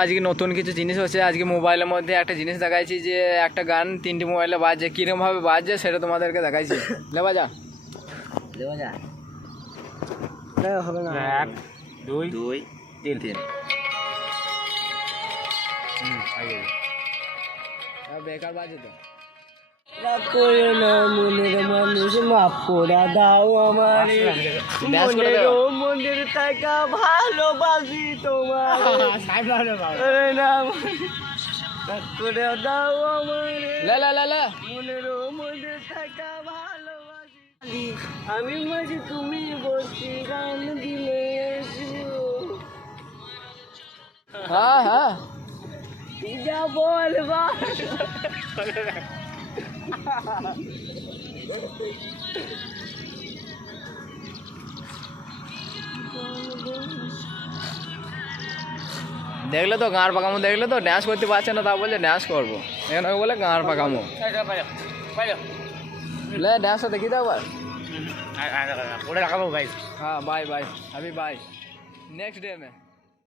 আজকে নতুন কিছু জিনিস হচ্ছে। আজকে মোবাইলের মধ্যে একটা জিনিস দেখাইছি যে একটা গান 3টি মোবাইলে বাজছে, কিরকম ভাবে বাজছে সেটা তোমাদেরকে দেখাইছি। লেবা যা হবে না, 1 2 2 3 3 বেকার বাজে তো। মনের মানুষ মাফ করে দাও আমার মন্দির থাকা ভালোবাসি তোমার নাম করে দাও আমার মনের মন্দির থাকা ভালোবাসি আমি মাঝে তুমি বসি গান দিলে হ্যাঁ হ্যাঁ যা বলবা দেখলে তো গাঁড় পাকামো, দেখলে তো ড্যান্স করতে পারছে না, তা বলছে ড্যান্স করবো। এখানে বলে গাঁড় পাকামো, ড্যান্সটা দেখি তো আবার। হ্যাঁ বাই বাই, अभी बाय, नेक्स्ट डे में।